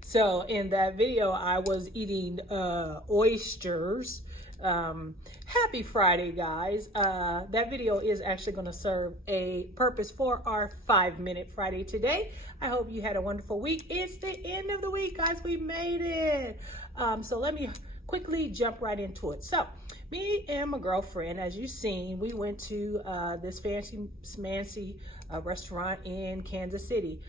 So in that video, I was eating oysters. Happy Friday, guys. That video is actually going to serve a purpose for our 5-Minute Friday today. I hope you had a wonderful week. It's the end of the week, guys. We made it. So let me quickly jump right into it. So me and my girlfriend, as you've seen, we went to this fancy smancy restaurant in Kansas City.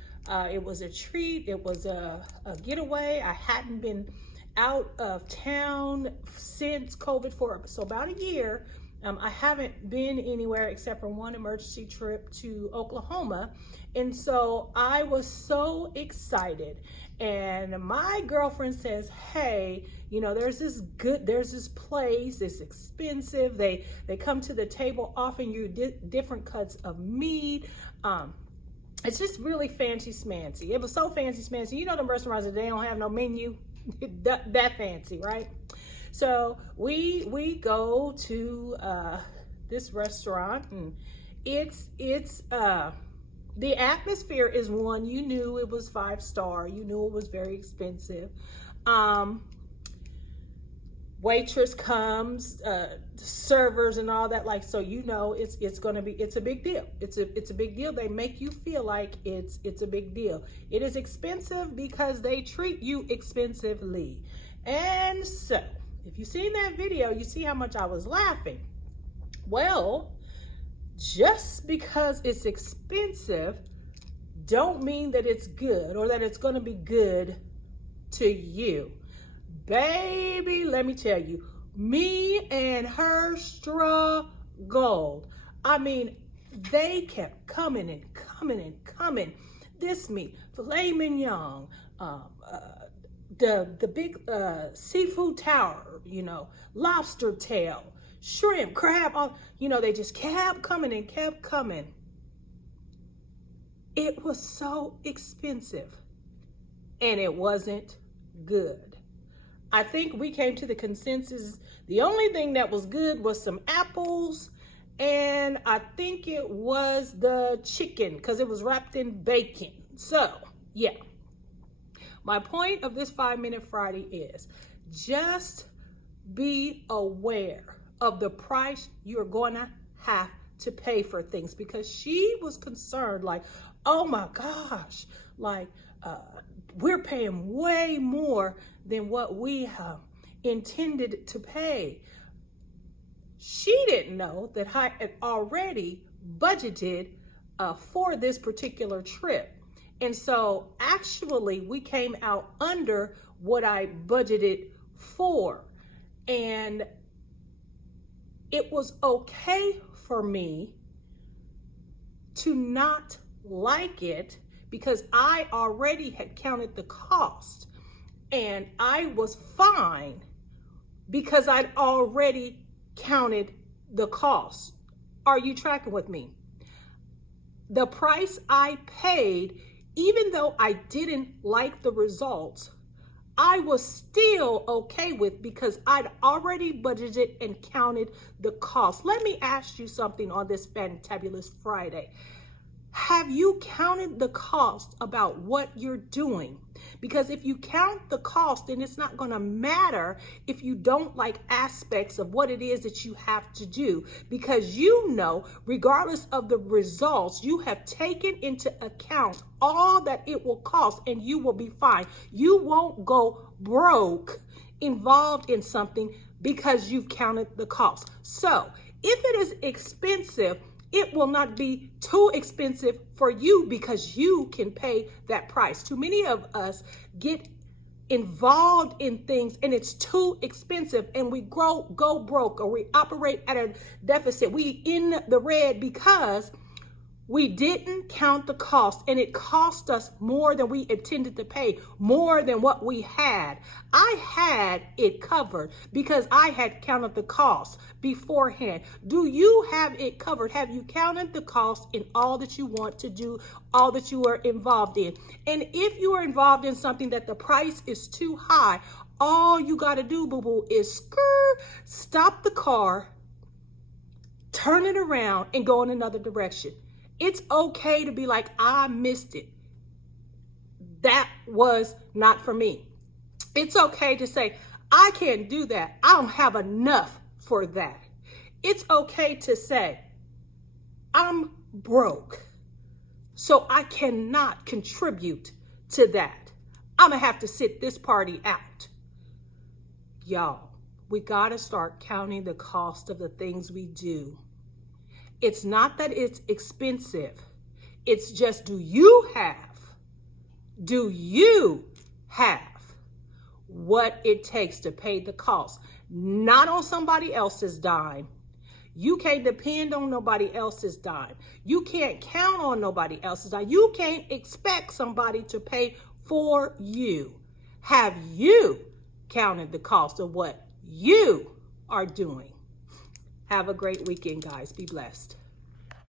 It was a treat. It was a getaway. I hadn't been out of town since COVID for about a year. I haven't been anywhere except for one emergency trip to Oklahoma. And so I was so excited. And my girlfriend says, hey, you know, there's this place, it's expensive. They come to the table offering you different cuts of meat. It's just really fancy smancy. It was so fancy smancy. You know the restaurants that they don't have no menu, that fancy, right? So we go to this restaurant, and it's the atmosphere is one. You knew it was 5-star. You knew it was very expensive. Waitress comes, servers and all that, like, so you know it's a big deal. It's a big deal. They make you feel like it's a big deal. It is expensive because they treat you expensively. And so if you've seen that video, you see how much I was laughing. Well, just because it's expensive don't mean that it's good or that it's going to be good to you. Baby, let me tell you, me and her struggled. I mean, they kept coming and coming and coming. This meat, filet mignon, the big seafood tower, you know, lobster tail, shrimp, crab, all, you know, they just kept coming and kept coming. It was so expensive and it wasn't good. I think we came to the consensus, the only thing that was good was some apples, and I think it was the chicken because it was wrapped in bacon. So, yeah. My point of this 5-Minute Friday is just be aware of the price you're going to have to pay for things, because she was concerned like, oh my gosh, like, we're paying way more than what we intended to pay. She didn't know that I had already budgeted for this particular trip. And so actually we came out under what I budgeted for. And it was okay for me to not like it because I already had counted the cost, and I was fine because I'd already counted the cost. Are you tracking with me? The price I paid, even though I didn't like the results, I was still okay with because I'd already budgeted and counted the cost. Let me ask you something on this fantabulous Friday. Have you counted the cost about what you're doing? Because if you count the cost, then it's not going to matter if you don't like aspects of what it is that you have to do, because you know, regardless of the results, you have taken into account all that it will cost and you will be fine. You won't go broke involved in something because you've counted the cost. So if it is expensive, it will not be too expensive for you because you can pay that price. Too many of us get involved in things and it's too expensive and we go broke, or we operate at a deficit. We in the red because we didn't count the cost, and it cost us more than we intended to pay, more than what we had. I had it covered because I had counted the cost beforehand. Do you have it covered? Have you counted the cost in all that you want to do, all that you are involved in? And if you are involved in something that the price is too high, all you got to do, boo-boo, is stop the car, turn it around, and go in another direction. It's okay to be like, I missed it. that was not for me. It's okay to say, I can't do that. I don't have enough for that. It's okay to say, I'm broke, so I cannot contribute to that. I'm going to have to sit this party out. Y'all, we got to start counting the cost of the things we do. It's not that it's expensive. It's just, do you have what it takes to pay the cost? Not on somebody else's dime. You can't depend on nobody else's dime. You can't count on nobody else's dime. You can't expect somebody to pay for you. Have you counted the cost of what you are doing? Have a great weekend, guys. Be blessed.